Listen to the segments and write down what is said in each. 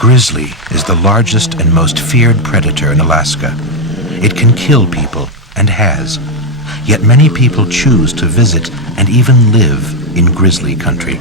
grizzly is the largest and most feared predator in Alaska. It can kill people, and has. Yet many people choose to visit and even live in grizzly country.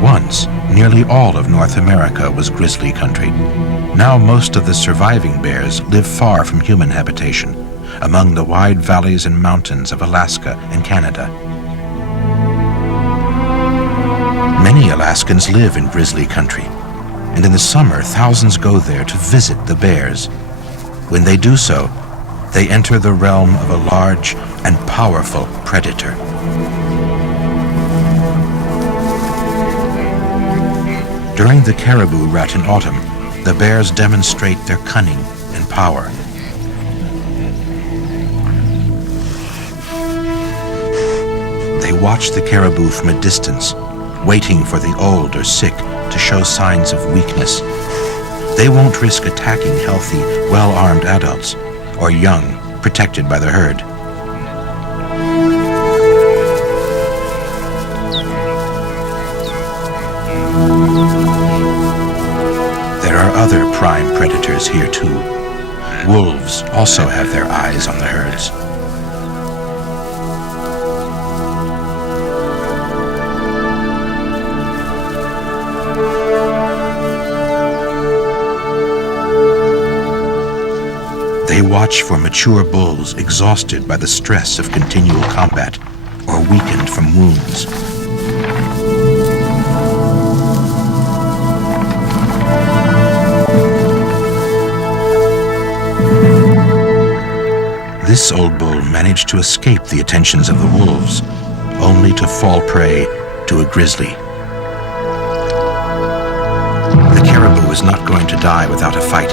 Once, nearly all of North America was grizzly country. Now most of the surviving bears live far from human habitation, among the wide valleys and mountains of Alaska and Canada. Many Alaskans live in grizzly country, and in the summer thousands go there to visit the bears. When they do so, they enter the realm of a large and powerful predator. During the caribou rut in autumn, the bears demonstrate their cunning and power. They watch the caribou from a distance, waiting for the old or sick to show signs of weakness. They won't risk attacking healthy, well-armed adults or young, protected by the herd. There are other prime predators here too. Wolves also have their eyes on the herds. They watch for mature bulls exhausted by the stress of continual combat or weakened from wounds. This old bull managed to escape the attentions of the wolves, only to fall prey to a grizzly. The caribou is not going to die without a fight.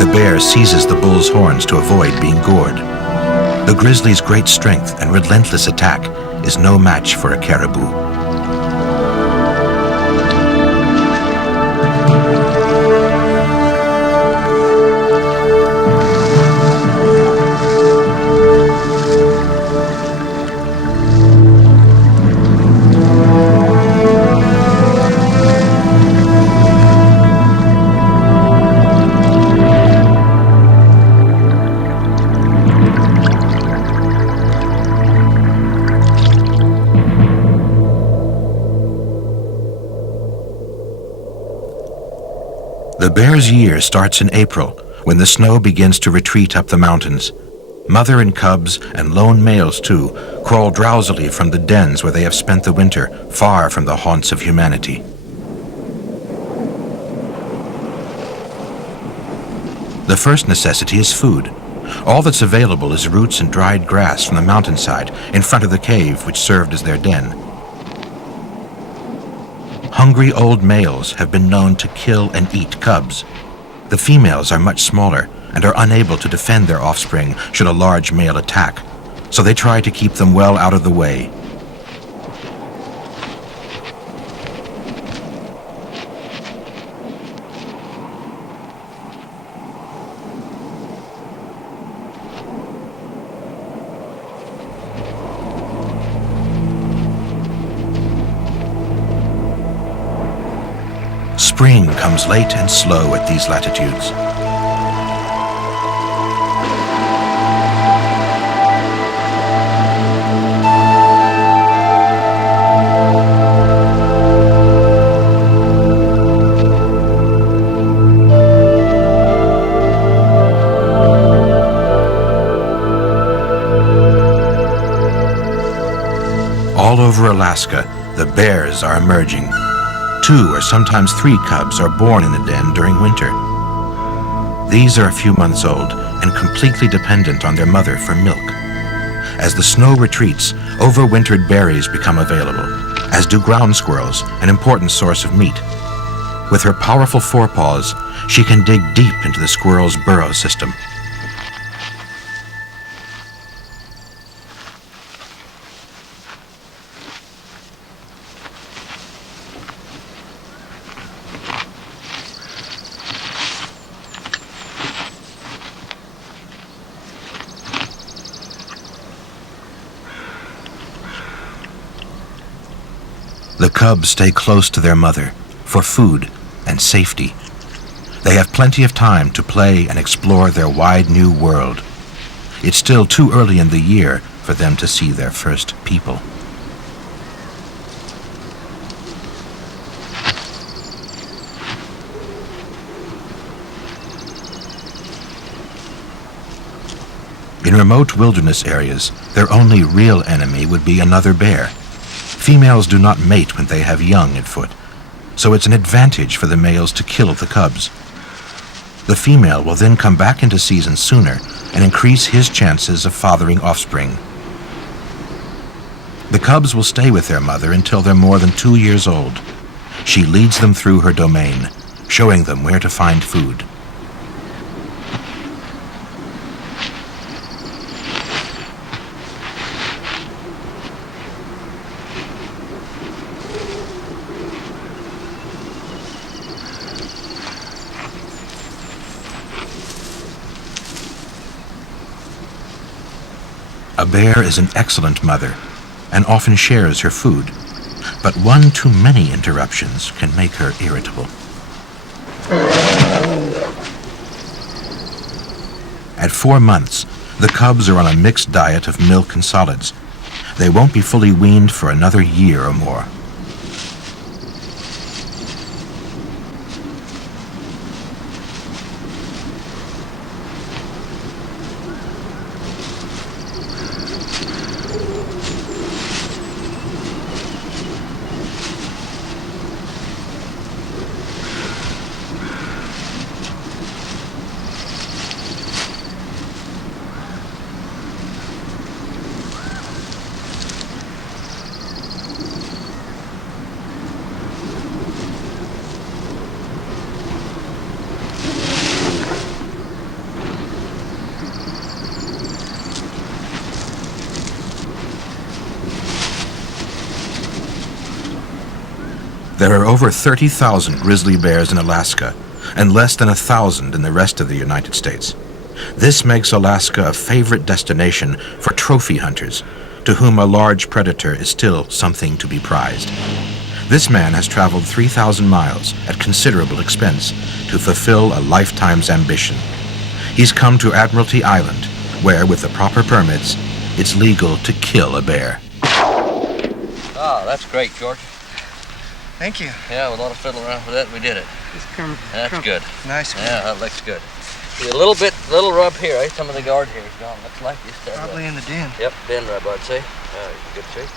The bear seizes the bull's horns to avoid being gored. The grizzly's great strength and relentless attack is no match for a caribou. The bear's year starts in April, when the snow begins to retreat up the mountains. Mother and cubs, and lone males too, crawl drowsily from the dens where they have spent the winter, far from the haunts of humanity. The first necessity is food. All that's available is roots and dried grass from the mountainside in front of the cave which served as their den. Hungry old males have been known to kill and eat cubs. The females are much smaller and are unable to defend their offspring should a large male attack, so they try to keep them well out of the way. Spring comes late and slow at these latitudes. All over Alaska, the bears are emerging. 2 or sometimes 3 cubs are born in the den during winter. These are a few months old and completely dependent on their mother for milk. As the snow retreats, overwintered berries become available, as do ground squirrels, an important source of meat. With her powerful forepaws, she can dig deep into the squirrel's burrow system. The cubs stay close to their mother for food and safety. They have plenty of time to play and explore their wide new world. It's still too early in the year for them to see their first people. In remote wilderness areas, their only real enemy would be another bear. Females do not mate when they have young at foot, so it's an advantage for the males to kill the cubs. The female will then come back into season sooner and increase his chances of fathering offspring. The cubs will stay with their mother until they're more than 2 years old. She leads them through her domain, showing them where to find food. A bear is an excellent mother and often shares her food, but one too many interruptions can make her irritable. At 4 months, the cubs are on a mixed diet of milk and solids. They won't be fully weaned for another year or more. There are over 30,000 grizzly bears in Alaska and less than 1,000 in the rest of the United States. This makes Alaska a favorite destination for trophy hunters, to whom a large predator is still something to be prized. This man has traveled 3,000 miles at considerable expense to fulfill a lifetime's ambition. He's come to Admiralty Island, where, with the proper permits, it's legal to kill a bear. Oh, that's great, George. Thank you. Yeah, with a lot of fiddling around with that, we did it. That's good. Nice one. Yeah, that looks good. See, a little rub here, eh? Some of the guard here is gone. Looks like this. Probably in the den. Yep, den rub, I'd say. Good shape.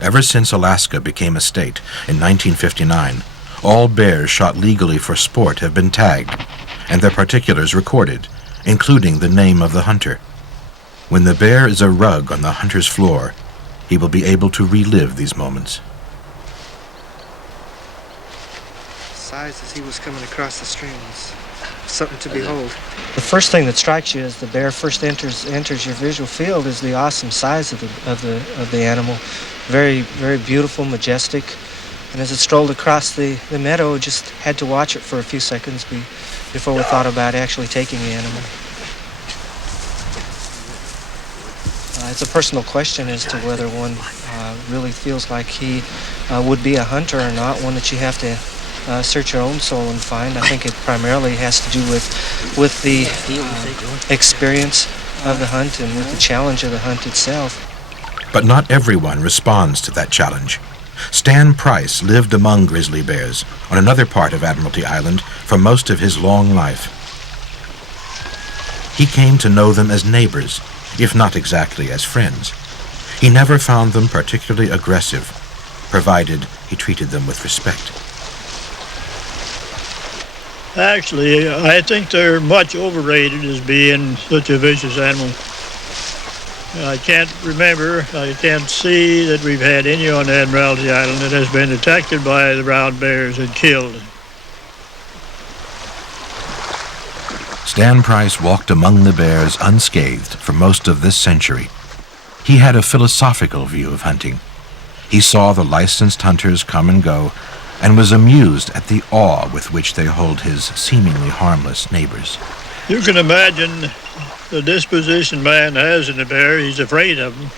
Ever since Alaska became a state in 1959, all bears shot legally for sport have been tagged, and their particulars recorded, including the name of the hunter. When the bear is a rug on the hunter's floor, he will be able to relive these moments. As he was coming across the stream was something to behold. The first thing that strikes you as the bear first enters your visual field is the awesome size of the animal. Very, very beautiful, majestic. And as it strolled across the meadow, we just had to watch it for a few seconds before we thought about actually taking the animal. It's a personal question as to whether one really feels like he would be a hunter or not, one that you have to search your own soul and find. I think it primarily has to do with the experience of the hunt and with the challenge of the hunt itself. But not everyone responds to that challenge. Stan Price lived among grizzly bears on another part of Admiralty Island for most of his long life. He came to know them as neighbors, if not exactly as friends. He never found them particularly aggressive, provided he treated them with respect. Actually, I think they're much overrated as being such a vicious animal. I can't see that we've had any on Admiralty Island that has been attacked by the brown bears and killed. Stan Price walked among the bears unscathed for most of this century. He had a philosophical view of hunting. He saw the licensed hunters come and go, and was amused at the awe with which they hold his seemingly harmless neighbors. You can imagine the disposition man has in a bear. He's afraid of them.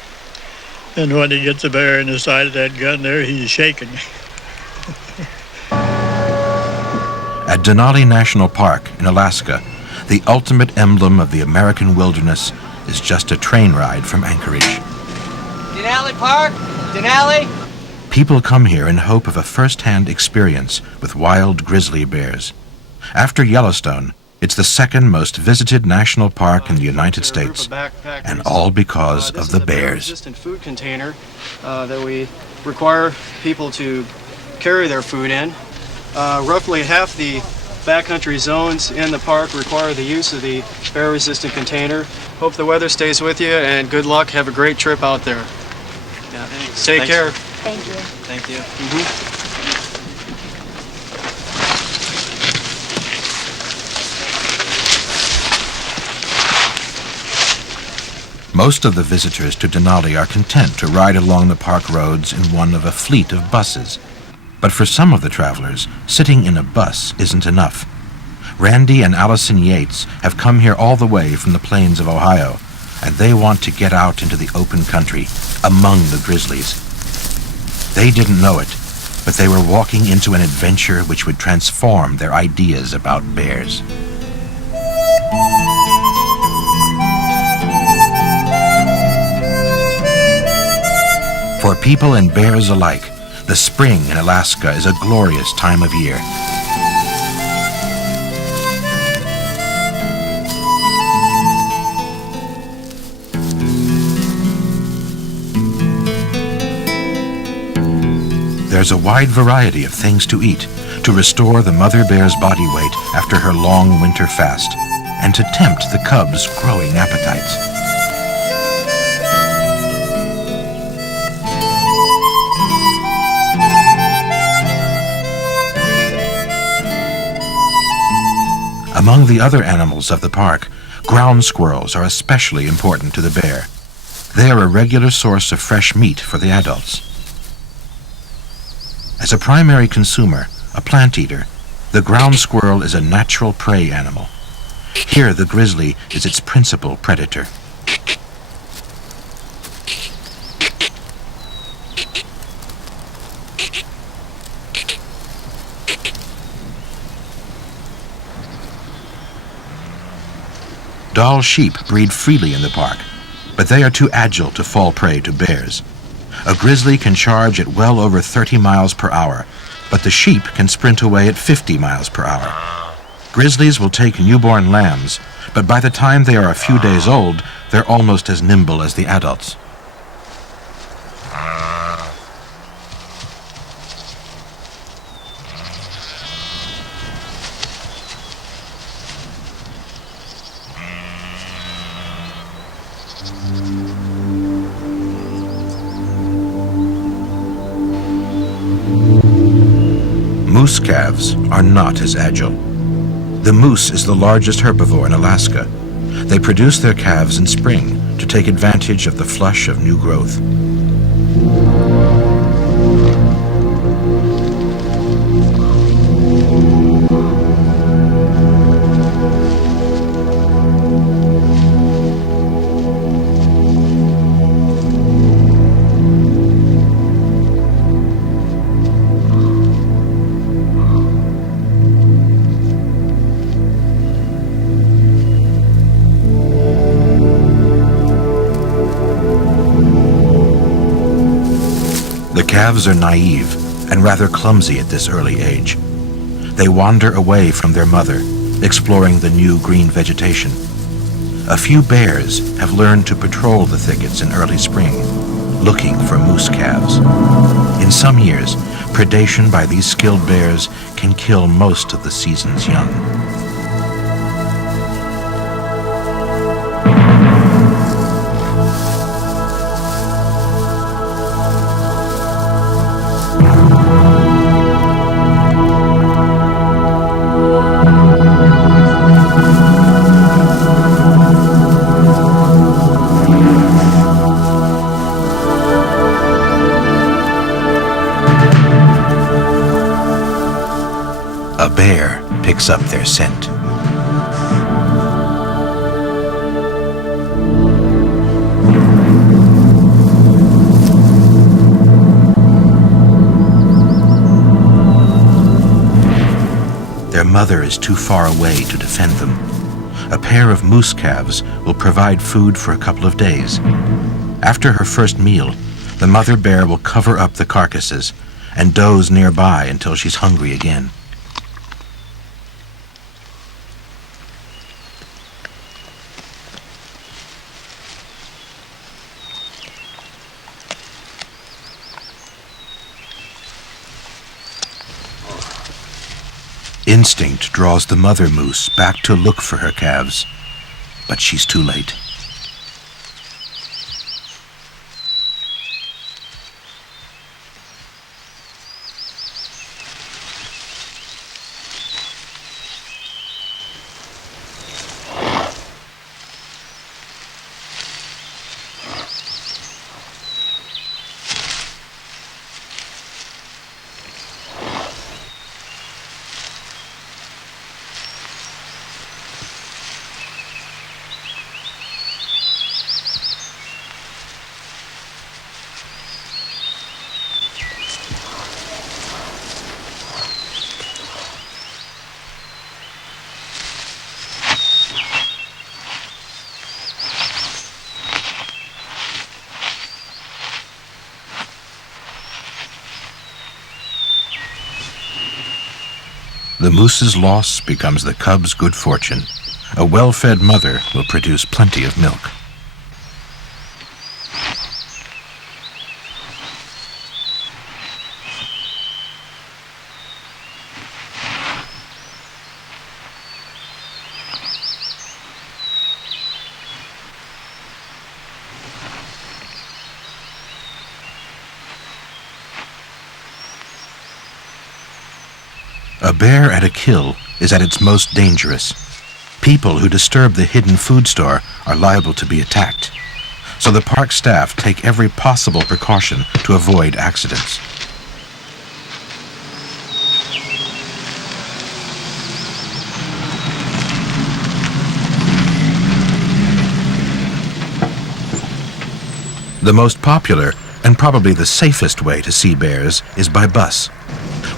And when he gets a bear in the side of that gun there, he's shaking. At Denali National Park in Alaska, the ultimate emblem of the American wilderness is just a train ride from Anchorage. Denali Park? Denali? People come here in hope of a first-hand experience with wild grizzly bears. After Yellowstone, it's the second most visited national park in the United States, and all because of the bears. This is a bear-resistant food container that we require people to carry their food in. Roughly half the backcountry zones in the park require the use of the bear-resistant container. Hope the weather stays with you, and good luck. Have a great trip out there. Yeah, thanks. Take care. Thank you. Thank you. Most of the visitors to Denali are content to ride along the park roads in one of a fleet of buses. But for some of the travelers, sitting in a bus isn't enough. Randy and Allison Yates have come here all the way from the plains of Ohio, and they want to get out into the open country, among the grizzlies. They didn't know it, but they were walking into an adventure which would transform their ideas about bears. For people and bears alike, the spring in Alaska is a glorious time of year. There's a wide variety of things to eat to restore the mother bear's body weight after her long winter fast, and to tempt the cubs' growing appetites. Among the other animals of the park, ground squirrels are especially important to the bear. They are a regular source of fresh meat for the adults. As a primary consumer, a plant eater, the ground squirrel is a natural prey animal. Here, the grizzly is its principal predator. Doll sheep breed freely in the park, but they are too agile to fall prey to bears. A grizzly can charge at well over 30 miles per hour, but the sheep can sprint away at 50 miles per hour. Grizzlies will take newborn lambs, but by the time they are a few days old, they're almost as nimble as the adults. Moose calves are not as agile. The moose is the largest herbivore in Alaska. They produce their calves in spring to take advantage of the flush of new growth. The calves are naive and rather clumsy at this early age. They wander away from their mother, exploring the new green vegetation. A few bears have learned to patrol the thickets in early spring, looking for moose calves. In some years, predation by these skilled bears can kill most of the season's young. A bear picks up their scent. mother is too far away to defend them. A pair of moose calves will provide food for a couple of days. After her first meal, the mother bear will cover up the carcasses and doze nearby until she's hungry again. Instinct draws the mother moose back to look for her calves, but she's too late. The moose's loss becomes the cub's good fortune. A well-fed mother will produce plenty of milk. A bear at a kill is at its most dangerous. People who disturb the hidden food store are liable to be attacked. So the park staff take every possible precaution to avoid accidents. The most popular and probably the safest way to see bears is by bus.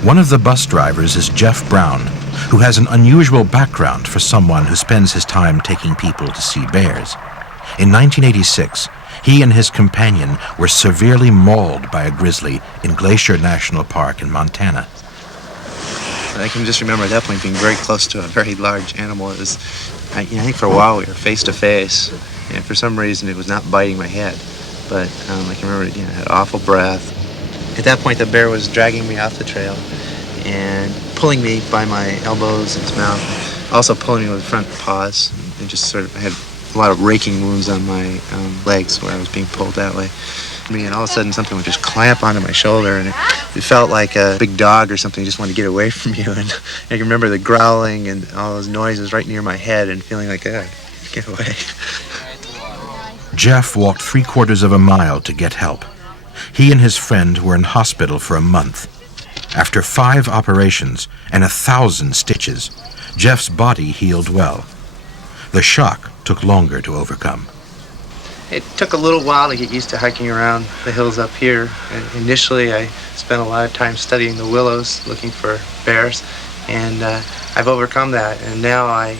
One of the bus drivers is Jeff Brown, who has an unusual background for someone who spends his time taking people to see bears. In 1986, he and his companion were severely mauled by a grizzly in Glacier National Park in Montana. I can just remember at that point being very close to a very large animal. It was, I think for a while we were face to face, and for some reason it was not biting my head. But I can remember it had awful breath. At that point, the bear was dragging me off the trail and pulling me by my elbows and its mouth, also pulling me with front paws, and just sort of, I had a lot of raking wounds on my legs where I was being pulled that way. And all of a sudden, something would just clamp onto my shoulder, and it felt like a big dog or something just wanted to get away from you. And I can remember the growling and all those noises right near my head and feeling like, God, get away. Jeff walked 3/4 of a mile to get help. He and his friend were in hospital for a month. After 5 operations and 1,000 stitches, Jeff's body healed well. The shock took longer to overcome. It took a little while to get used to hiking around the hills up here. Initially, I spent a lot of time studying the willows, looking for bears, and I've overcome that. And now I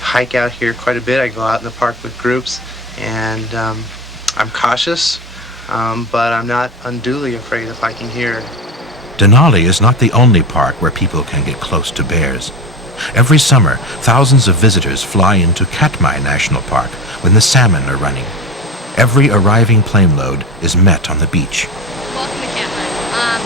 hike out here quite a bit. I go out in the park with groups, and I'm cautious, but I'm not unduly afraid of hiking here. Denali is not the only park where people can get close to bears. Every summer, thousands of visitors fly into Katmai National Park when the salmon are running. Every arriving plane load is met on the beach. Welcome to Katmai.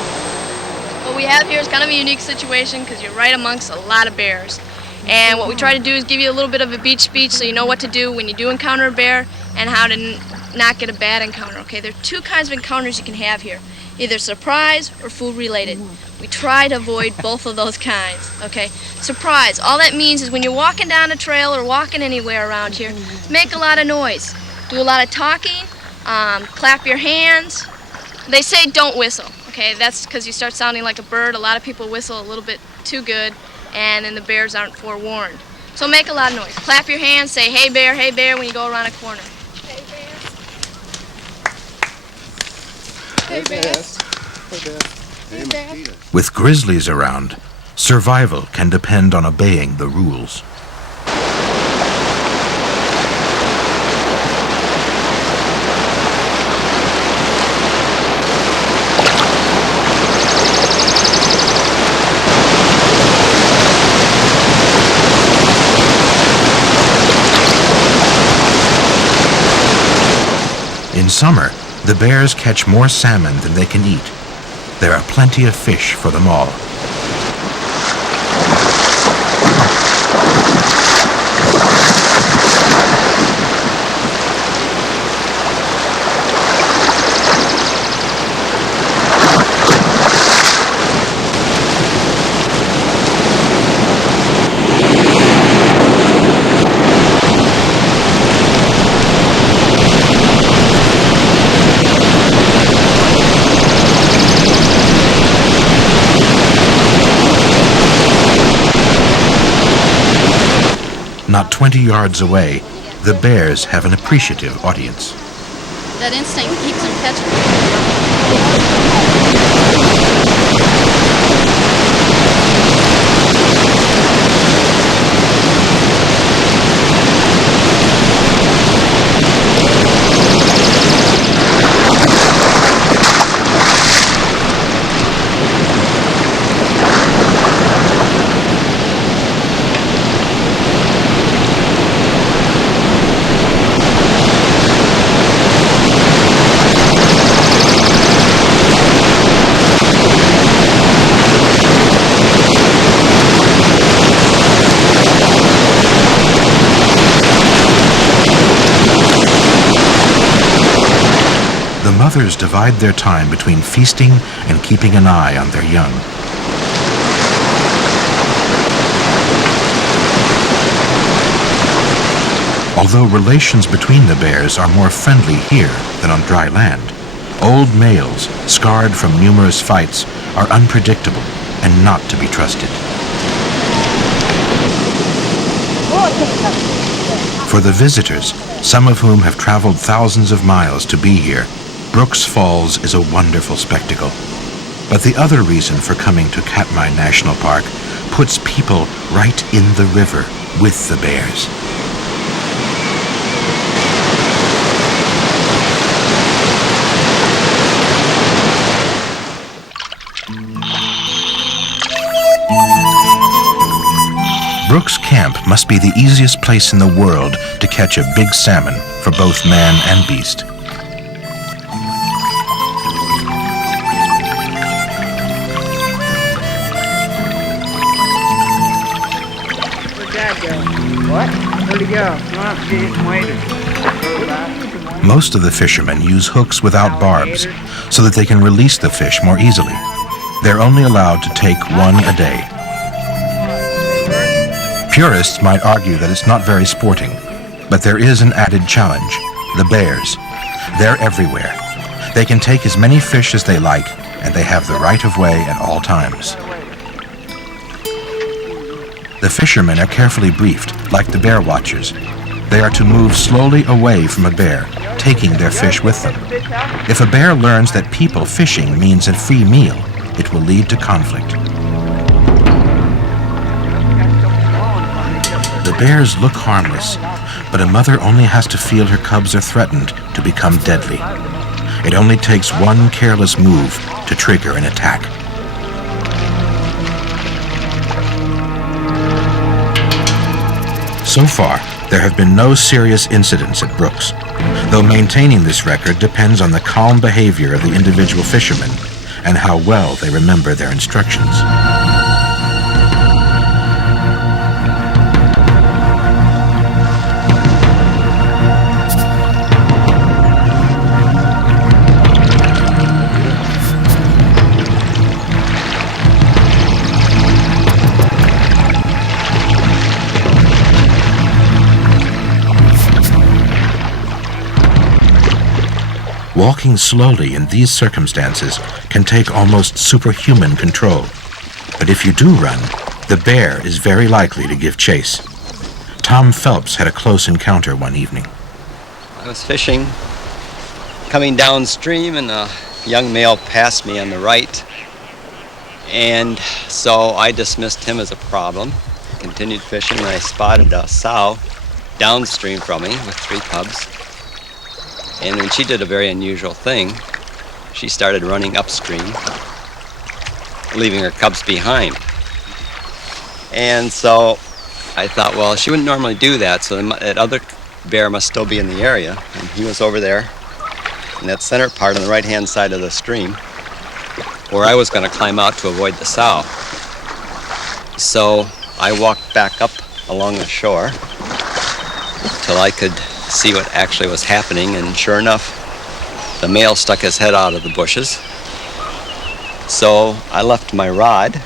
What we have here is kind of a unique situation because you're right amongst a lot of bears. And what we try to do is give you a little bit of a beach speech so you know what to do when you do encounter a bear and how to not get a bad encounter. Okay, there are 2 kinds of encounters you can have here, either surprise or food related. We try to avoid both of those kinds. Okay, surprise, all that means is when you're walking down a trail or walking anywhere around here, make a lot of noise, do a lot of talking, clap your hands. They say don't whistle. Okay, that's because you start sounding like a bird. A lot of people whistle a little bit too good, and then the bears aren't forewarned. So make a lot of noise. Clap your hands, say hey bear, when you go around a corner. Hey bear. Hey bear. Hey bear. Hey bear. With grizzlies around, Survival can depend on obeying the rules. In summer, the bears catch more salmon than they can eat. There are plenty of fish for them all. Not 20 yards away, the bears have an appreciative audience. That instinct keeps them catching. The mothers divide their time between feasting and keeping an eye on their young. Although relations between the bears are more friendly here than on dry land, old males, scarred from numerous fights, are unpredictable and not to be trusted. For the visitors, some of whom have traveled thousands of miles to be here, Brooks Falls is a wonderful spectacle. But the other reason for coming to Katmai National Park puts people right in the river with the bears. Brooks Camp must be the easiest place in the world to catch a big salmon for both man and beast. What? Where'd he go? Come on, see him waiting. Most of the fishermen use hooks without barbs so that they can release the fish more easily. They're only allowed to take one a day. Purists might argue that it's not very sporting, but there is an added challenge: the bears. They're everywhere. They can take as many fish as they like, and they have the right of way at all times. The fishermen are carefully briefed, like the bear watchers. They are to move slowly away from a bear, taking their fish with them. If a bear learns that people fishing means a free meal, it will lead to conflict. The bears look harmless, but a mother only has to feel her cubs are threatened to become deadly. It only takes one careless move to trigger an attack. So far, there have been no serious incidents at Brooks, though maintaining this record depends on the calm behavior of the individual fishermen and how well they remember their instructions. Walking slowly in these circumstances can take almost superhuman control. But if you do run, the bear is very likely to give chase. Tom Phelps had a close encounter one evening. I was fishing, coming downstream, and a young male passed me on the right. And so I dismissed him as a problem, continued fishing, and I spotted a sow downstream from me with 3 cubs. And when she did a very unusual thing, she started running upstream, leaving her cubs behind. And so I thought, well, she wouldn't normally do that, so that other bear must still be in the area. And he was over there in that center part on the right-hand side of the stream, where I was going to climb out to avoid the sow. So I walked back up along the shore till I could see what actually was happening, and sure enough, the male stuck his head out of the bushes. So I left my rod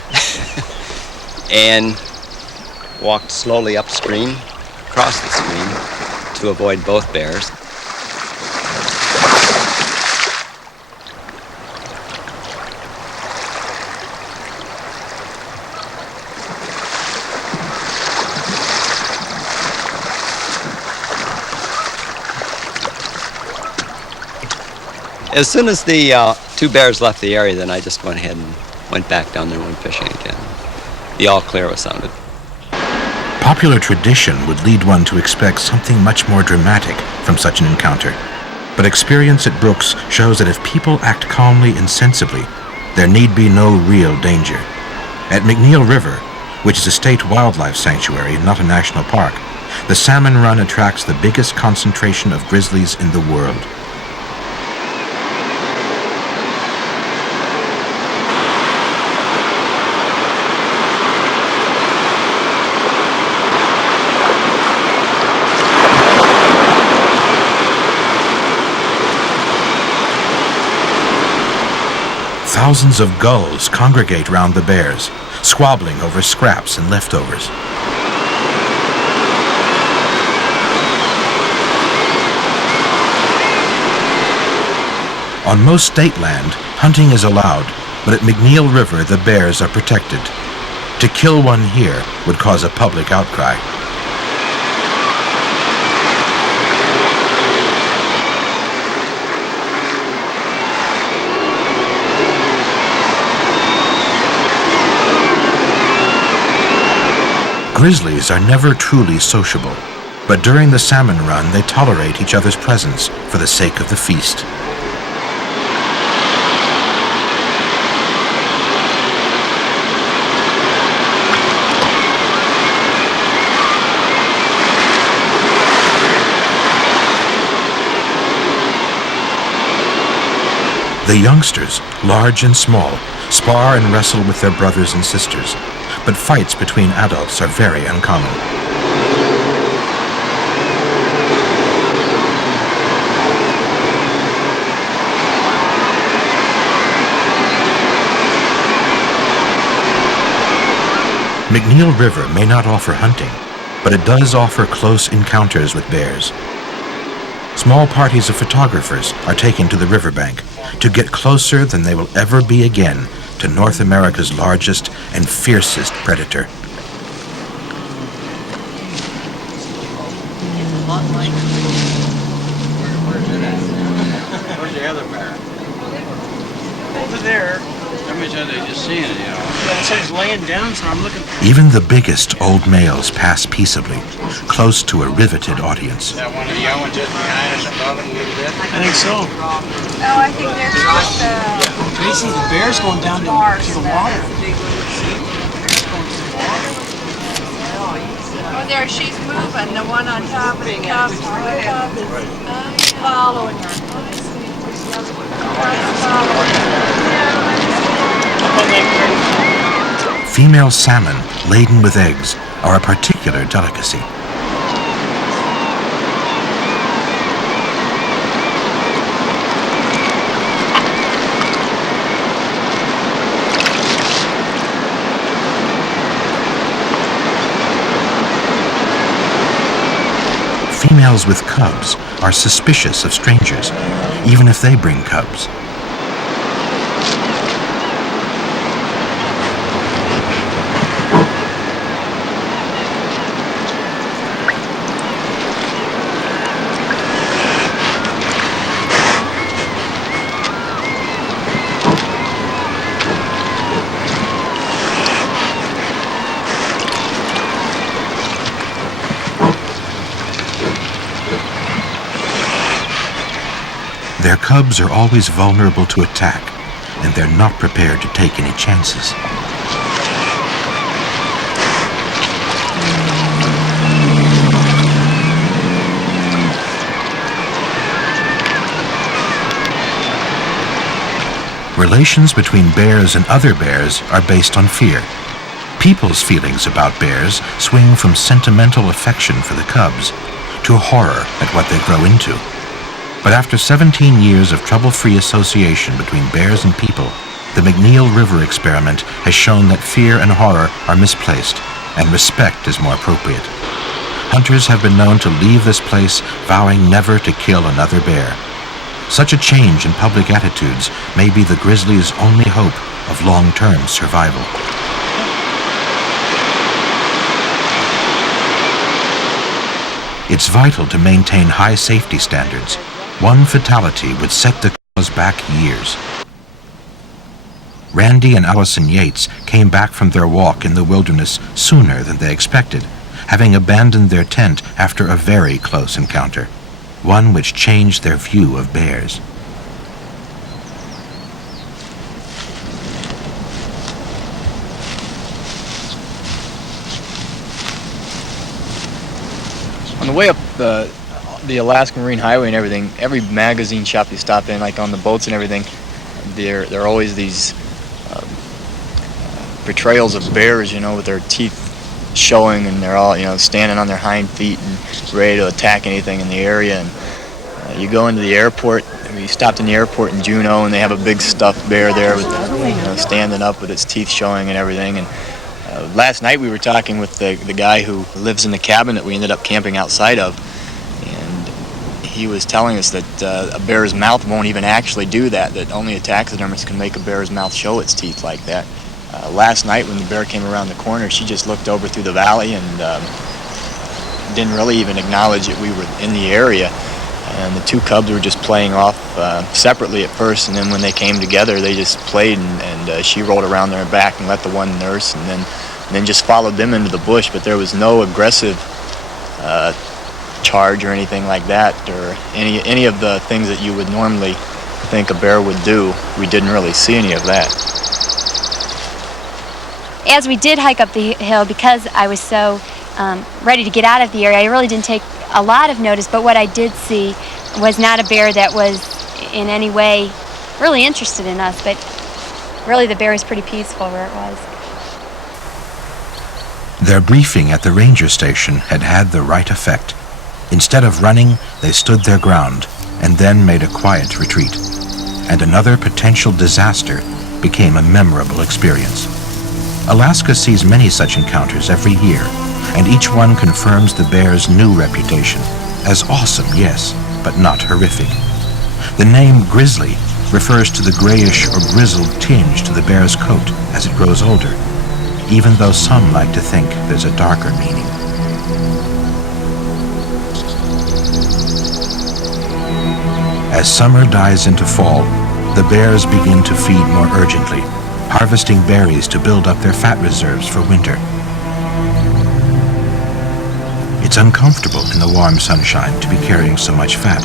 and walked slowly upstream, across the stream, to avoid both bears. As soon as the 2 bears left the area, then I just went ahead and went back down there and went fishing again. The all clear was sounded. Popular tradition would lead one to expect something much more dramatic from such an encounter. But experience at Brooks shows that if people act calmly and sensibly, there need be no real danger. At McNeil River, which is a state wildlife sanctuary, not a national park, the salmon run attracts the biggest concentration of grizzlies in the world. Thousands of gulls congregate round the bears, squabbling over scraps and leftovers. On most state land, hunting is allowed, but at McNeil River the bears are protected. To kill one here would cause a public outcry. Grizzlies are never truly sociable, but during the salmon run they tolerate each other's presence for the sake of the feast. The youngsters, large and small, spar and wrestle with their brothers and sisters, but fights between adults are very uncommon. McNeil River may not offer hunting, but it does offer close encounters with bears. Small parties of photographers are taken to the riverbank to get closer than they will ever be again to North America's largest and fiercest predator. Where's the other bear? Over there. Somebody said they just seen it, you know. It says laying down, so I'm looking. Even the biggest old males pass peaceably, close to a riveted audience. Is that one of the young ones just behind us above it a little bit? I think so. Oh, I think there's just You see the bears going down to the water. Oh, there she's moving. The one on top of the cub. Following her. Female salmon laden with eggs are a particular delicacy. Females with cubs are suspicious of strangers, even if they bring cubs. cubs are always vulnerable to attack, and they're not prepared to take any chances. Relations between bears and other bears are based on fear. People's feelings about bears swing from sentimental affection for the cubs to horror at what they grow into. But after 17 years of trouble-free association between bears and people, the McNeil River experiment has shown that fear and horror are misplaced, and respect is more appropriate. Hunters have been known to leave this place vowing never to kill another bear. Such a change in public attitudes may be the grizzly's only hope of long-term survival. It's vital to maintain high safety standards. One fatality would set the cause back years. Randy and Allison Yates came back from their walk in the wilderness sooner than they expected, having abandoned their tent after a very close encounter, one which changed their view of bears. On the way up the Alaska Marine Highway and everything, every magazine shop you stop in, like on the boats and everything, there are always these portrayals of bears, you know, with their teeth showing, and they're all, you know, standing on their hind feet and ready to attack anything in the area. And you go into the airport. We stopped in the airport in Juneau, and they have a big stuffed bear there, with, you know, standing up with its teeth showing and everything. And last night we were talking with the guy who lives in the cabin that we ended up camping outside of, and he was telling us that a bear's mouth won't even actually do that, that only a taxidermist can make a bear's mouth show its teeth like that. Last night when the bear came around the corner, she just looked over through the valley and didn't really even acknowledge that we were in the area. And the two cubs were just playing off separately at first, and then when they came together, they just played, and she rolled around their back and let the one nurse, and then just followed them into the bush. But there was no aggressive charge or anything like that, or any of the things that you would normally think a bear would do. We didn't really see any of that. As we did hike up the hill, because I was so ready to get out of the area, I really didn't take a lot of notice, but what I did see was not a bear that was in any way really interested in us, but really the bear was pretty peaceful where it was. Their briefing at the ranger station had had the right effect. Instead of running, they stood their ground and then made a quiet retreat. And another potential disaster became a memorable experience. Alaska sees many such encounters every year, and each one confirms the bear's new reputation as awesome, yes, but not horrific. The name Grizzly refers to the grayish or grizzled tinge to the bear's coat as it grows older, even though some like to think there's a darker meaning. As summer dies into fall, the bears begin to feed more urgently, harvesting berries to build up their fat reserves for winter. It's uncomfortable in the warm sunshine to be carrying so much fat,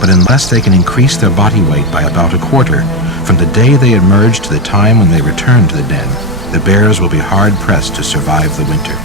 but unless they can increase their body weight by about a quarter, from the day they emerge to the time when they return to the den, the bears will be hard-pressed to survive the winter.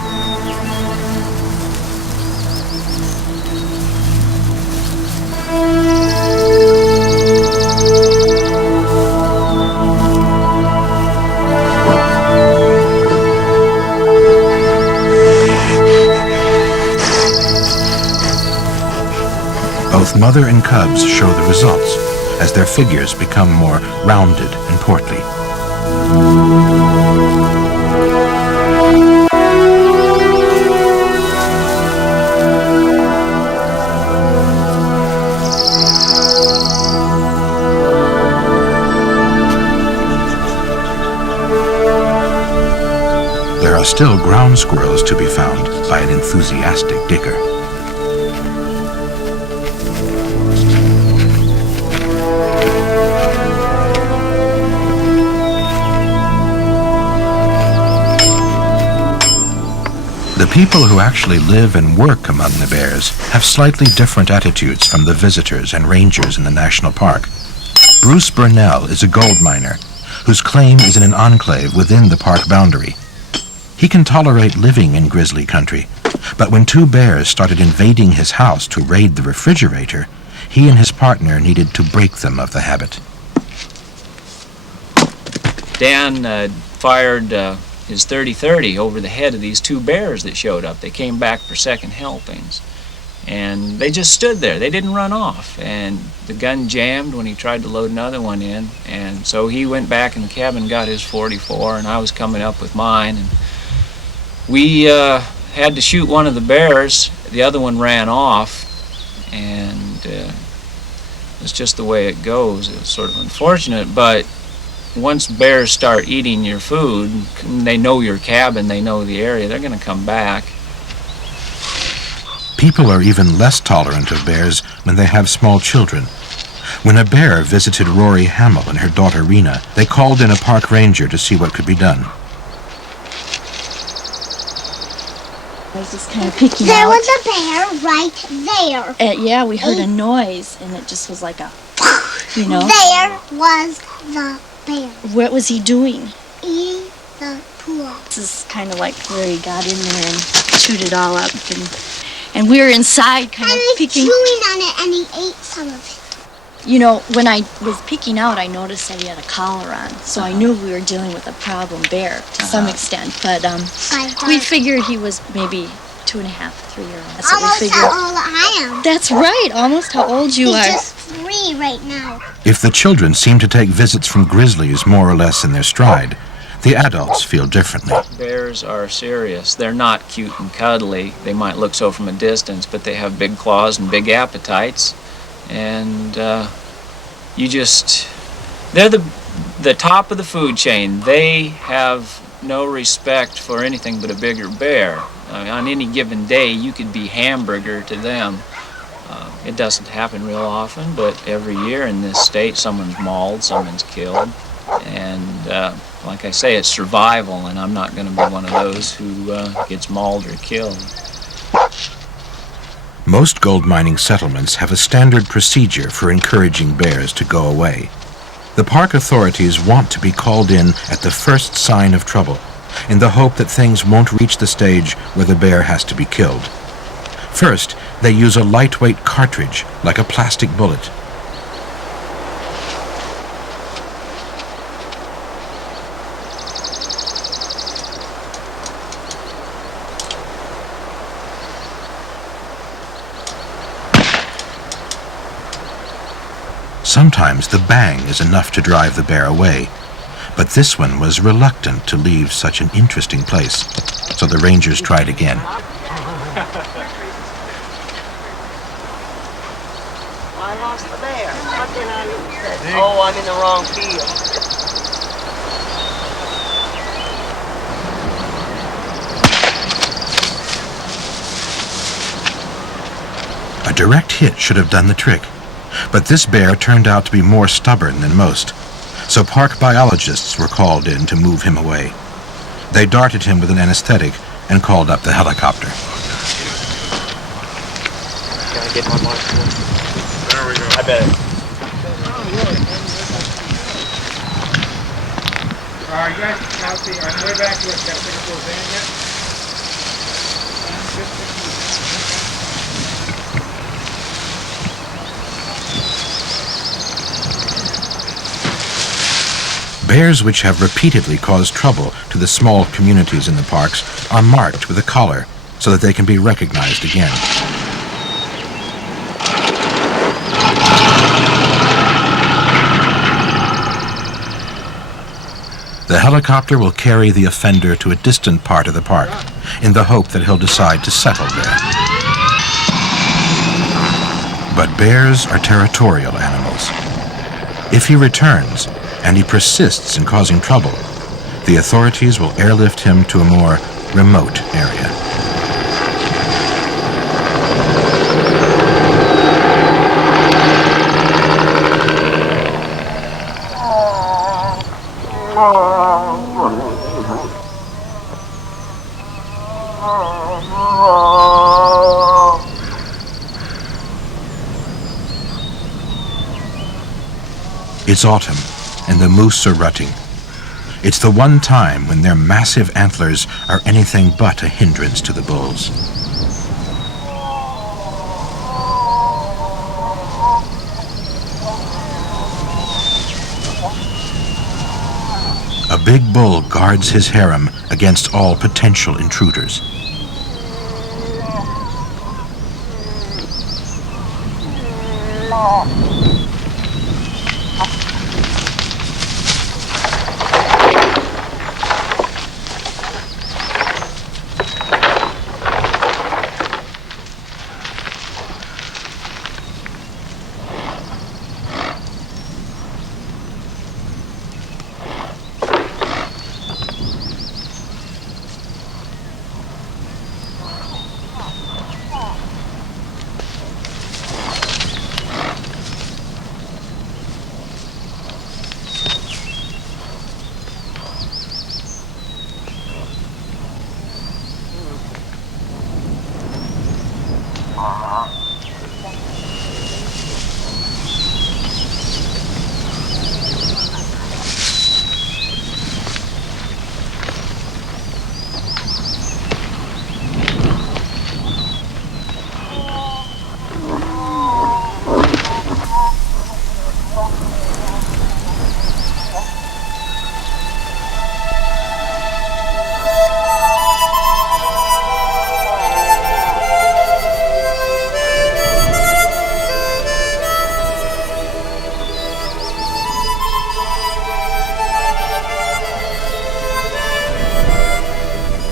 Both mother and cubs show the results as their figures become more rounded and portly. There are still ground squirrels to be found by an enthusiastic digger. The people who actually live and work among the bears have slightly different attitudes from the visitors and rangers in the national park. Bruce Burnell is a gold miner whose claim is in an enclave within the park boundary. He can tolerate living in grizzly country, but when two bears started invading his house to raid the refrigerator, he and his partner needed to break them of the habit. Dan fired his .30-30 over the head of these two bears that showed up. They came back for second helpings, and they just stood there. They didn't run off, and the gun jammed when he tried to load another one in, and so he went back in the cabin, got his .44, and I was coming up with mine, and we had to shoot one of the bears. The other one ran off, and it's just the way it goes. It was sort of unfortunate, but once bears start eating your food, they know your cabin, they know the area, they're going to come back. People are even less tolerant of bears when they have small children. When a bear visited Rory Hamill and her daughter Rena, they called in a park ranger to see what could be done. I was just kind of peeking there out. Was a bear right there. Yeah, we heard a noise, and it just was like a, you know. There was the bear. What was he doing? In the pool. This is kind of like where he got in there and chewed it all up, and we were inside, kind of peeking. He was chewing on it, and he ate some of it. You know, when I was peeking out, I noticed that he had a collar on, so I knew we were dealing with a problem bear to some extent. But we figured he was maybe 2.5, 3 years old. That's almost what we figured. How old I am. That's right, almost how old you are. He's just 3 right now. If the children seem to take visits from grizzlies more or less in their stride, the adults feel differently. Bears are serious. They're not cute and cuddly. They might look so from a distance, but they have big claws and big appetites. And they're the top of the food chain. They have no respect for anything but a bigger bear. On any given day, you could be hamburger to them. It doesn't happen real often, but every year in this state, someone's mauled, someone's killed. And like I say, it's survival, and I'm not going to be one of those who gets mauled or killed. Most gold mining settlements have a standard procedure for encouraging bears to go away. The park authorities want to be called in at the first sign of trouble, in the hope that things won't reach the stage where the bear has to be killed. First, they use a lightweight cartridge, like a plastic bullet. Sometimes the bang is enough to drive the bear away, but this one was reluctant to leave such an interesting place, so the rangers tried again. I lost the bear. What did I lose? Oh, I'm in the wrong field. A direct hit should have done the trick. But this bear turned out to be more stubborn than most, so park biologists were called in to move him away. They darted him with an anesthetic and called up the helicopter. Can I get one more? There we go. I bet. You guys, now see, on the way back, look, got to pick up those in yet? Bears which have repeatedly caused trouble to the small communities in the parks are marked with a collar so that they can be recognized again. The helicopter will carry the offender to a distant part of the park in the hope that he'll decide to settle there. But bears are territorial animals. If he returns, and he persists in causing trouble, the authorities will airlift him to a more remote area. It's autumn, and the moose are rutting. It's the one time when their massive antlers are anything but a hindrance to the bulls. A big bull guards his harem against all potential intruders.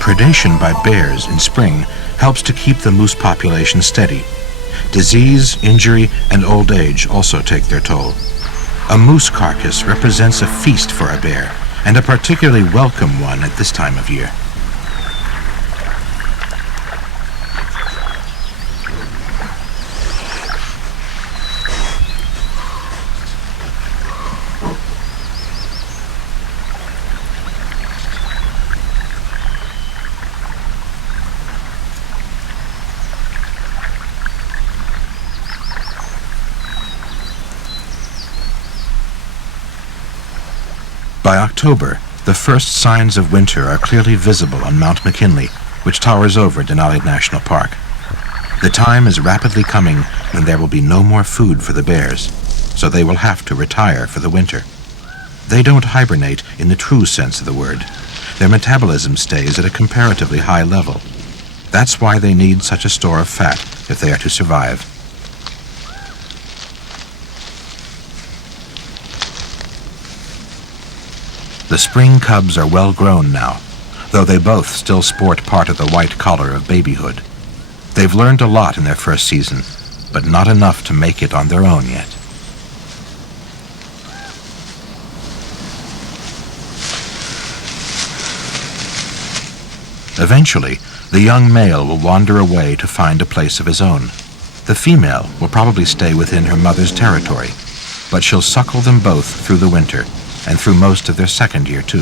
Predation by bears in spring helps to keep the moose population steady. Disease, injury, and old age also take their toll. A moose carcass represents a feast for a bear, and a particularly welcome one at this time of year. By October, the first signs of winter are clearly visible on Mount McKinley, which towers over Denali National Park. The time is rapidly coming when there will be no more food for the bears, so they will have to retire for the winter. They don't hibernate in the true sense of the word. Their metabolism stays at a comparatively high level. That's why they need such a store of fat if they are to survive. The spring cubs are well grown now, though they both still sport part of the white collar of babyhood. They've learned a lot in their first season, but not enough to make it on their own yet. Eventually, the young male will wander away to find a place of his own. The female will probably stay within her mother's territory, but she'll suckle them both through the winter, and through most of their second year, too.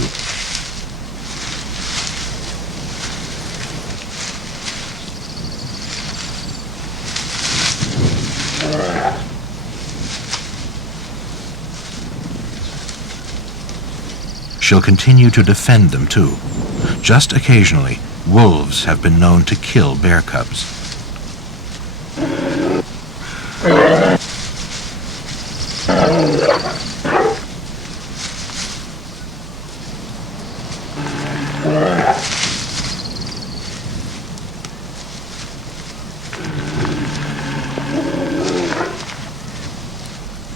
She'll continue to defend them, too. Just occasionally, wolves have been known to kill bear cubs.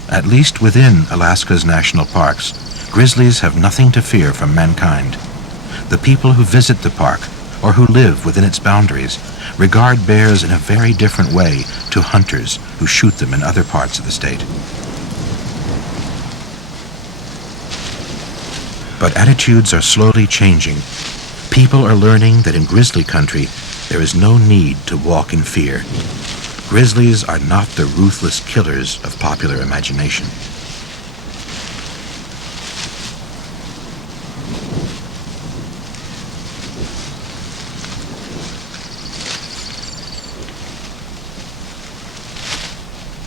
At least within Alaska's national parks, grizzlies have nothing to fear from mankind. The people who visit the park, or who live within its boundaries, regard bears in a very different way to hunters who shoot them in other parts of the state. But attitudes are slowly changing. People are learning that in grizzly country, there is no need to walk in fear. Grizzlies are not the ruthless killers of popular imagination.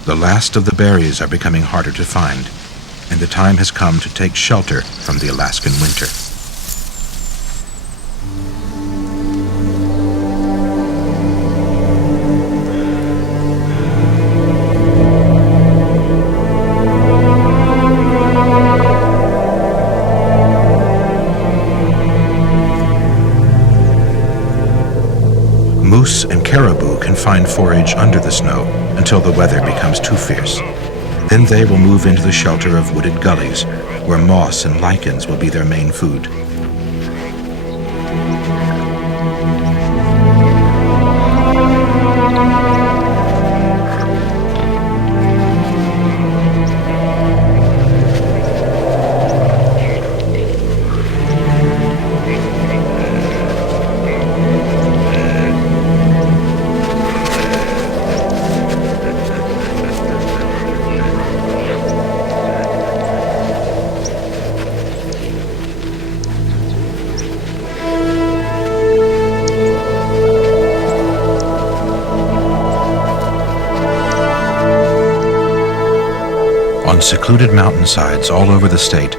The last of the berries are becoming harder to find, and the time has come to take shelter from the Alaskan winter. Moose and caribou can find forage under the snow until the weather becomes too fierce. Then they will move into the shelter of wooded gullies, where moss and lichens will be their main food. On secluded mountainsides all over the state,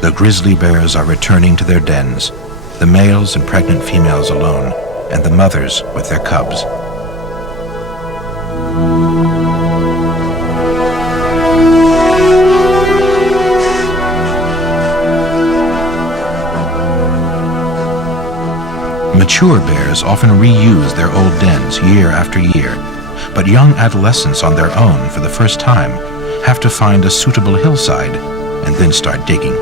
the grizzly bears are returning to their dens, the males and pregnant females alone, and the mothers with their cubs. Mature bears often reuse their old dens year after year, but young adolescents on their own for the first time have to find a suitable hillside and then start digging.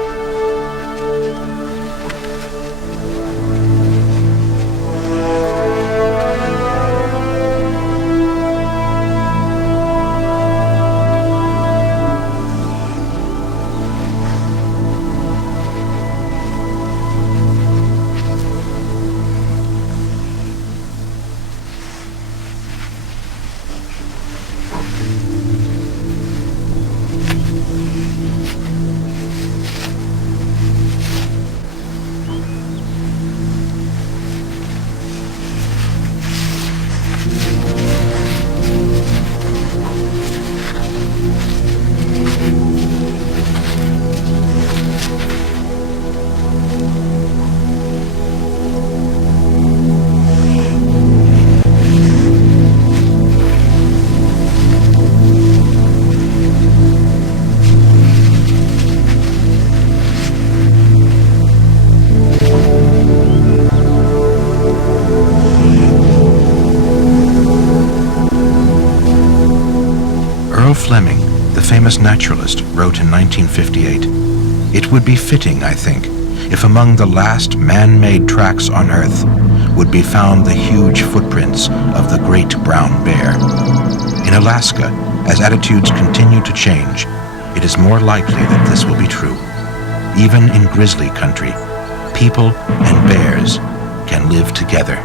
Fleming, the famous naturalist, wrote in 1958, "It would be fitting, I think, if among the last man-made tracks on Earth would be found the huge footprints of the great brown bear. In Alaska, as attitudes continue to change, it is more likely that this will be true. Even in grizzly country, people and bears can live together."